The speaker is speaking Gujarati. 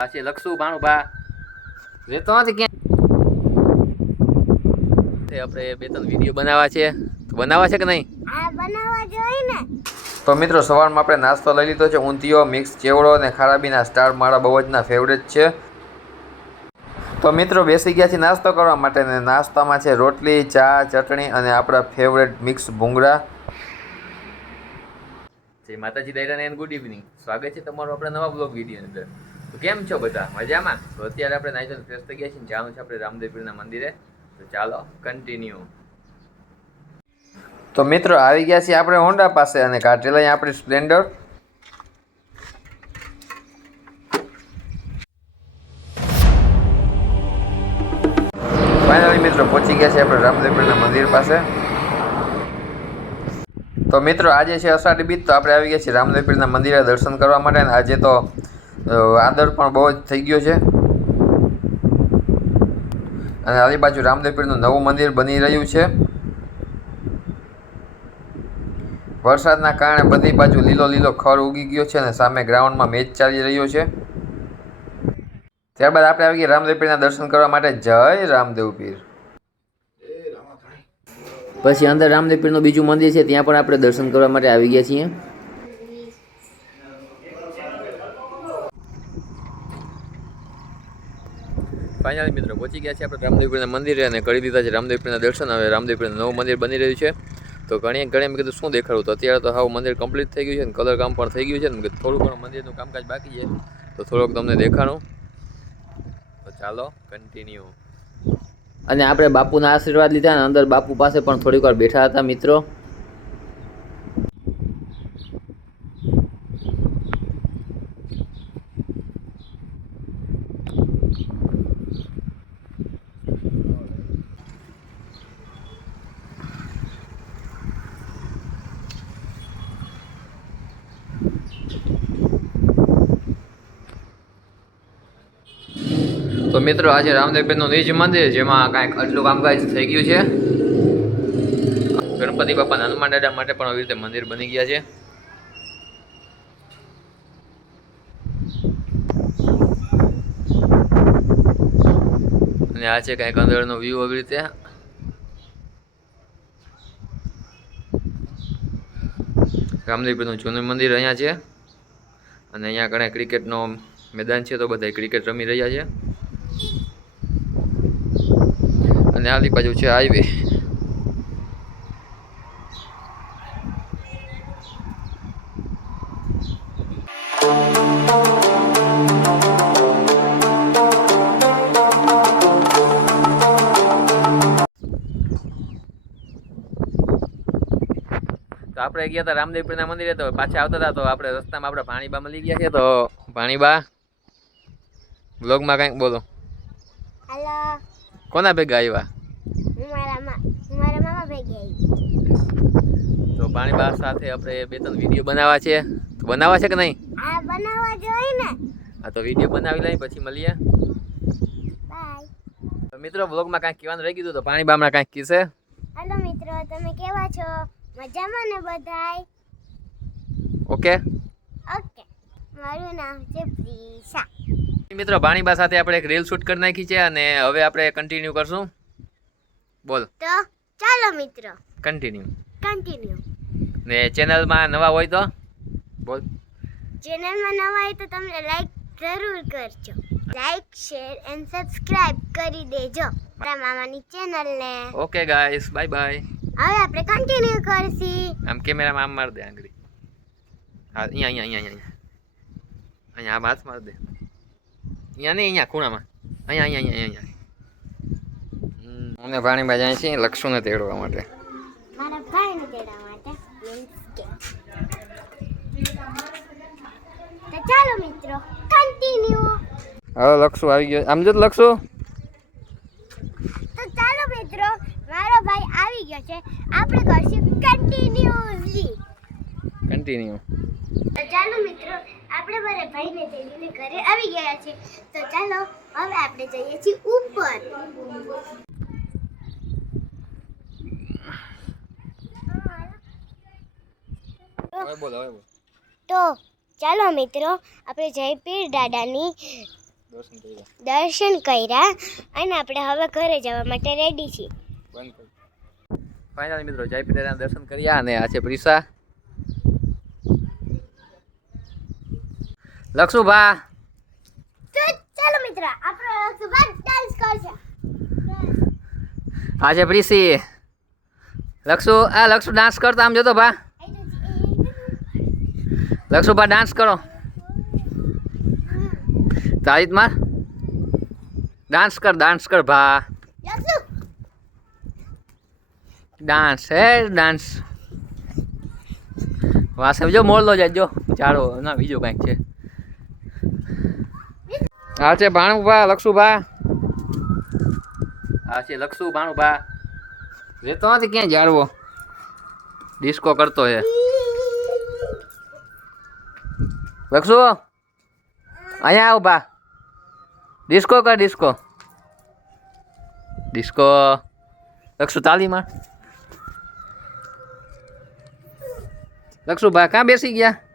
પાછી લખશું ભાણું બા રહેતો નથી ક્યાં આપણે બે ત્રણ વીડિયો બનાવવા છે. બનાવવા છે કે નહીં? બનાવવા જોઈએ ને. તો મિત્રો સવારમાં આપણે નાસ્તો લઈ લીધો છે. ઊંધિયો મિક્સ ચેવડો અને ખારાબીના સ્ટાર મારા બહુ જના ફેવરેટ છે. તો મિત્રો બેસી ગયા છે નાસ્તો કરવા માટે ને નાસ્તામાં છે રોટલી ચા ચટણી અને આપણા ફેવરેટ મિક્સ ભૂંગળા. જય માતાજી દાયરાને એન્ડ ગુડ ઇવનિંગ સ્વાગત છે તમારું આપણા નવા બ્લોગ વીડિયો અંદર. કેમ છો બધા? મજામાં? તો અત્યારે આપણે નાઈ ફ્રેશ થઈ ગયા છીએ જવાનું છે આપણે રામદેવપીરના મંદિરે. તો ચાલો કન્ટિન્યુ તો મિત્રો, આવી ગયા છીએ આપણે હોન્ડા પાસે અને કાઢેલા આપણે સ્પ્લેન્ડર. ફાઇનલી મિત્રો, પહોંચી ગયા છે આપણે રામદેવપીરના મંદિર પાસે. તો મિત્રો, આજે છે અષાઢી બીજ, તો આપણે આવી ગયા છીએ રામદેવપીરના મંદિરે દર્શન કરવા માટે અને આજે તો આદર પણ બહુ જ થઈ ગયો છે. અને આલી બાજુ રામદેવપીરનું નવું મંદિર બની રહ્યું છે. વરસાદના કારણે બધી બાજુ લીલો લીલો ખર ઉગી ગયો છે અને સામે ગ્રાઉન્ડમાં મેચ ચાલી રહ્યો છે. ત્યારબાદ આપણે આવી ગયા રામદેવ પીરના દર્શન કરવા માટે જય રામદેવ પીર પછી અંદર રામદેવ પીરનું બીજું મંદિર છે, ત્યાં પણ આપણે દર્શન કરવા માટે આવી ગયા છીએ. ફાઇનલી મિત્રો પહોંચી ગયા છે આપણે રામદેવપીરના મંદિરે અને કરી દીધા છે રામદેવપીરના દર્શન. હવે રામદેવપીરનું નવું મંદિર બની રહ્યું છે. તો ઘણી ઘણી મેં કીધું, શું દેખાડું તો અત્યારે તો હાવ મંદિર કમ્પ્લીટ થઈ ગયું છે અને કલર કામ પણ થઈ ગયું છે ને થોડું ઘણું મંદિરનું કામકાજ બાકી છે. તો થોડોક તમને દેખાડું. તો ચાલો કન્ટિન્યુ અને આપણે બાપુના આશીર્વાદ લીધા અને અંદર બાપુ પાસે પણ થોડીક વાર બેઠા હતા મિત્રો. તો મિત્રો આજે રામદેવપીરનું નિજ મંદિર, જેમાં કાંઈક આટલું કામકાજ થઈ ગયું છે. ગણપતિ બાપા હનુમાન દાદા માટે પણ આવી રીતે મંદિર બની ગયા છે. અને આ છે કંઈક અંદરનો વ્યૂ આવી રીતે. રામદેવપીરનું જૂનું મંદિર અહીંયા છે. અને અહીંયા ઘણા ક્રિકેટનો મેદાન છે, તો બધા ક્રિકેટ રમી રહ્યા છે. અને આલી બાજુ છે હાઈવે તો આપણે ગયા હતા રામદેવપીરના મંદિરે તો પાછા આવતા હતા તો આપણે રસ્તામાં આપણે ભાણીબા મળી ગયા છે તો ભાણીબા બ્લોગમાં કંઈક બોલો. હાલો કોના ભેગા આવ્યા હું મારા બા હું મારા મામા ભેગી આવી તો પાણીબા સાથે આપણે બે ત્રણ વીડિયો બનાવવા છે. તો બનાવવા છે કે નહીં? આ બનાવવા જોઈએ ને. હા તો વીડિયો બનાવી લઈ પછી મળીએ. બાય. તો મિત્રો વ્લોગમાં કાંઈક કહેવાનું રહી ગયું તો પાણી હમણાં કાંઈક કીશે હાલો મિત્રો તમે કેવા છો? મજામાં ને બધાય? ઓકે? ઓકે. મારું નામ છે પ્રિશા. મિત્રો પાણીબા સાથે આપણે એક રીલ શૂટ કરી નાખી છે અને હવે આપણે કન્ટિન્યુ કરશું. બોલ. તો ચાલો મિત્રો. કન્ટિન્યુ કન્ટિન્યુ ને ચેનલમાં નવા હોય તો? બોલ. ચેનલમાં નવા હોય તો તમે લાઈક જરૂર કરજો. લાઈક શેર એન્ડ સબસ્ક્રાઇબ કરી દેજો મારા મામાની ચેનલને ઓકે ગાઈસ બાય બાય હવે આપણે કન્ટિન્યુ કરશી. આમ કેમેરામાં આમ માર દે આંગળી. હા અહીંયા અહીંયા અહીંયા અહીંયા. અહીંયા આમ હાથ માર દે. અહીંયા નહીં અહીંયા ખૂણામાં. અહીંયા અહીંયા અહીંયા અહીંયા. અમને પાણીમાં જાય છે લક્ષુને તેડવા માટે. મારા ભાઈને તેડા માટે. તો ચાલો મિત્રો કન્ટિન્યુ હવે લક્ષુ આવી ગયો. આમ જો તો લક્ષુ. તો ચાલો મિત્રો મારો ભાઈ આવી ગયો છે. આપણે કરશું કન્ટિન્યુઅસલી કન્ટિન્યુ તો ચાલો મિત્રો આપણે મારા ભાઈને તેડીને ઘરે આવી ગયા છે તો ચાલો હવે આપણે જઈએ છીએ ઉપર. તો ચાલો મિત્રો આપણે જયપીર દાદાની દર્શન કર્યા અને આપણે હવે ઘરે જવા માટે રેડી છીએ. ફાઇનલ મિત્રો જયપીર પીરાના દર્શન કર્યા અને આ છે પ્રિસા. લક્ષુભા. ચાલો મિત્ર આપણો લક્ષુભા ડાન્સ કરશે. આજે પ્રીસી લક્ષુ આ લક્ષુ ડાન્સ કરતા આમ જોતો ભા. લક્ષુભા ડાન્સ કરો. તારીત માર. ડાન્સ કર ડાન્સ કર ભા. ડાન્સ હે ડાન્સ વાહ સમજો જાય જો. ચાલો ના બીજો કાંઈક છે. આ છે ભાણુભા લક્ષુભા આ છે લક્ષુ ભાણુભા રેતો નથી ક્યાંય જાળવો. ડિસ્કો કરતો છે લક્ષુ અહીંયા આવ બા. ડિસ્કો કર ડિસ્કો. ડિસ્કો. લક્ષુ તાલીમાં. લક્ષુભા ક્યાં બેસી ગયા?